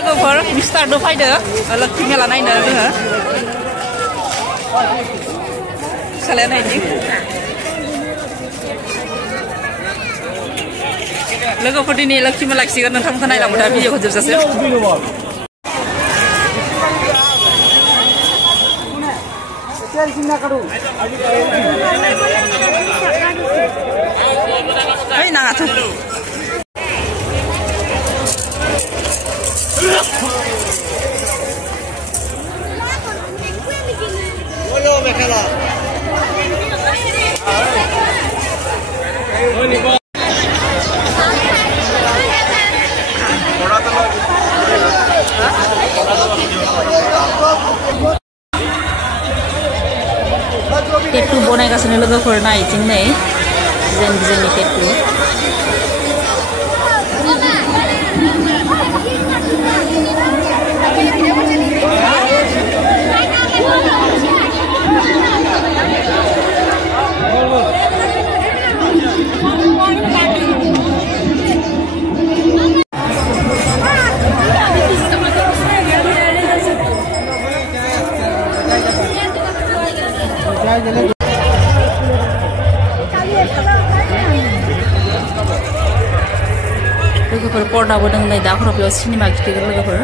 लोगोफोर मिस्टारदो फायदो लोक्षि मेला नायनो जोङो फिसालाया नायदि लोगोफोर दिनै लोक्षि मेला खिसिगोन नोंथांमोनखौ नायलांबाय था भिडिअखौ जोबजासिम ओइ नाङाथ' टेटु बनायगासिनो लोगोफोर नायथिं नै डिजाइन डिजाइननि टेटु लोगोफोर पर्दाबो दं नै दा हराव बेयाव सिनेमा खिथिगोन लोगोफोर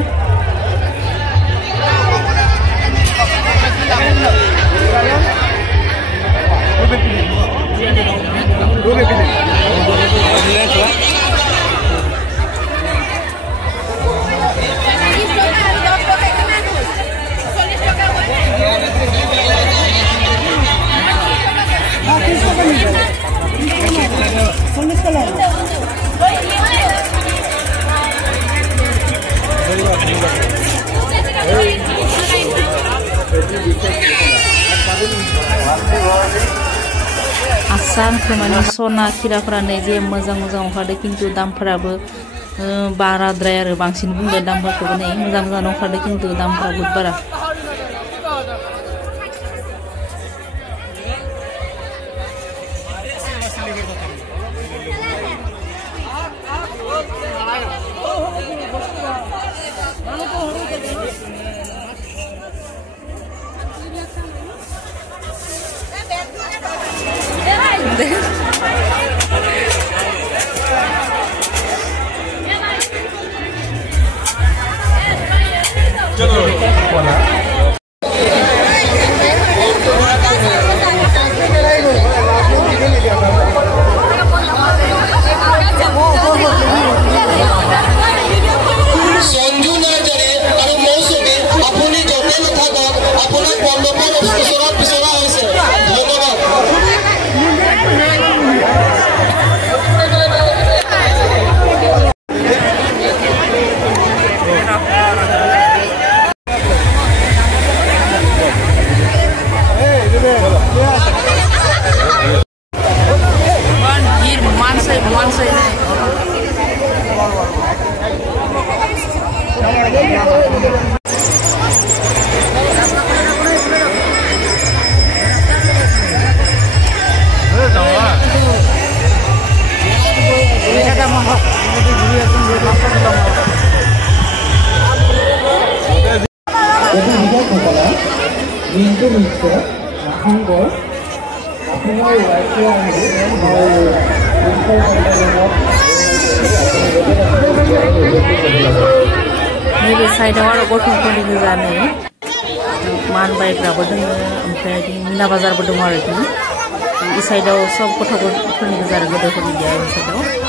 आसान माने सना खिराफोरानो जे मोजां मोजां ओंखारदों खिन्थु दामफोराबो बाराद्राय आरो बांसिन बुंदों दामफोरखौबो नै मोजां मोजां ओंखारदों खिन्थु दामफोरा बहुद बारा नैबे साइडआव आरो गथ'फोरनि गोजा नै मान बायग्राबो दङ ओमफ्राय मिना बाजारबो दङ आरो इ साइडआव सब गथ'फोरनि गोजा आरो गोदोरफोरनि गैया इ साइडआव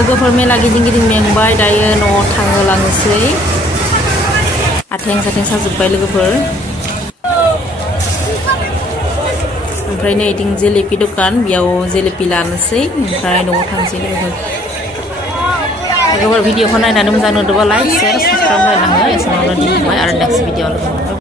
लोगोफोर मेला गिदिं गिदिं मेंबाय दायो न'आव थांहोलांनोसै आथें साथें साजोब्बाय लोगोफोर ओमफ्राय नै इथिं जेलेपि दखान बेयाव जेलेपि लानोसै ओमफ्राय न'आव थांसै लोगोफोर भिडिअखौ नायनानै मोजां नुदोंबा लाइक शेयार साबस्क्राइब खालामनो एसेबांनो दिनथिबाय आरो नेक्स्ट भिडिअ